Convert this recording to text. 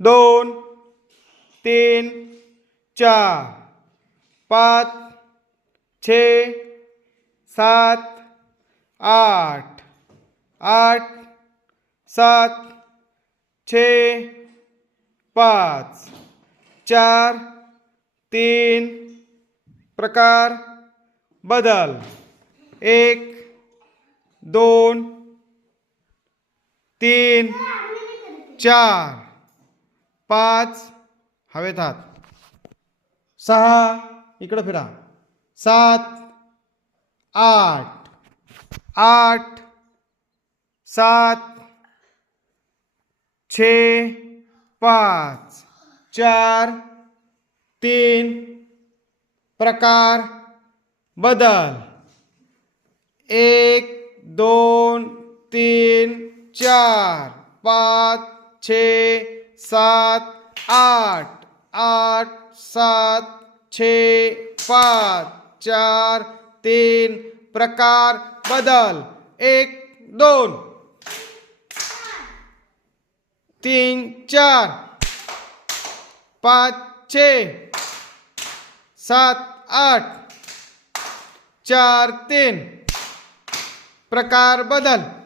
2 3 4 5 6 7 8 8 7 6 5 4 3 प्रकार बदल 1 2 3 4 5 हवेत हात 6 इकडं फिरा 7 8 8 7 6 5 4 3 प्रकार बदल 1 2 3 4 5 6 7 8 8 7 6 5 4 3 प्रकार बदल 1 2 3 4 5 6 7 8 4 3 प्रकार बदल